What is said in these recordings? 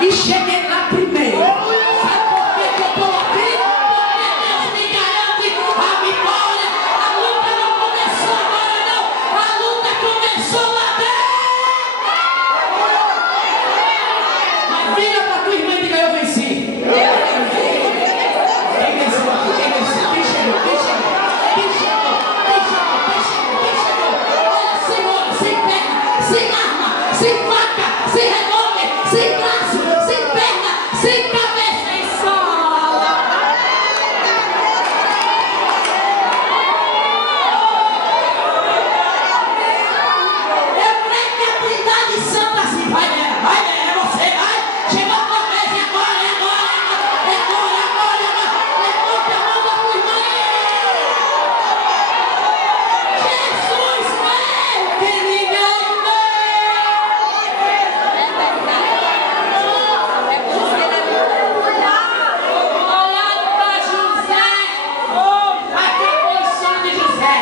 e cheguei lá primeiro. Sabe por que eu estou aqui? Porque Deus me garante a vitória. A luta não começou agora, não. A luta começou lá dentro. Mas vira para tua irmã e diga: eu venci. Quem venceu aqui? Quem venceu? Quem chegou? Quem chegou? Quem chegou? Quem chegou? Quem chegou? Quem chegou? Olha, Senhor, sem perna, sem arma, sem faca, sem revólver, sem braço, sem perna, sem cabeça e sola. Eu creio que a Trindade Santa assim vai, é você, vai. Chegou a tua vez, é agora, é agora, é agora, é agora, é agora. Levanta a mão da tua irmã. Jesus veio, que ninguém olhando para José, acabou o sonho de José.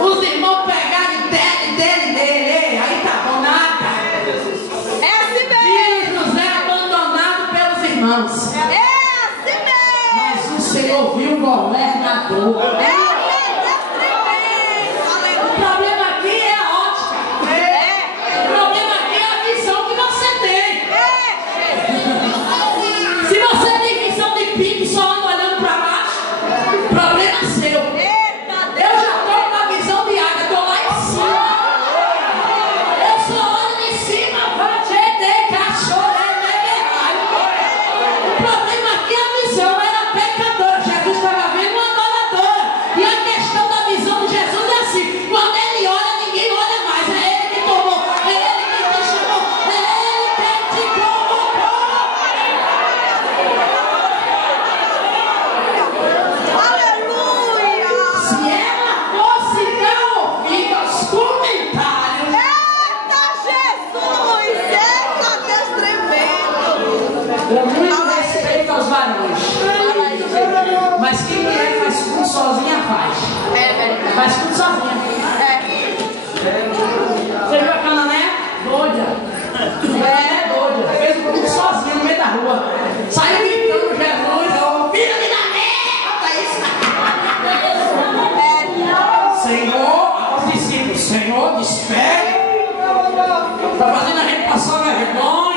Os irmãos pegaram dele, aí tá bom, nada. É assim mesmo. Viram José abandonado pelos irmãos. É assim mesmo. Mas o Senhor viu o governador. O problema aqui é a ótica. O problema aqui é a visão que você tem. Se você tem visão de pique só anda olhando para baixo, problema seu. Eu já estou com a visão de águia, estou lá em cima. Eu só olho em cima, vai de cachorro, o problema aqui é a visão, era pecadora. Jesus estava vendo uma adoradora. E a questão da visão de Jesus é assim: quando ele olha, ninguém olha mais. É ele que tomou, é ele quem te chamou, é ele quem te convocou. Aleluia. Se ela fosse dar ouvido aos comentários, Eita Jesus. Eita Deus tremendo. com muito respeito aos varões, mas quem mulher faz tudo sozinha faz. É verdade. Faz tudo sozinha. Você viu a Canané? Doida. Doida. Fez tudo sozinha no meio da rua. Saiu gritando Jesus, ô filho de Davi, olha isso. Senhor, aos discípulos, Senhor, despede. Está fazendo a gente passar vergonha.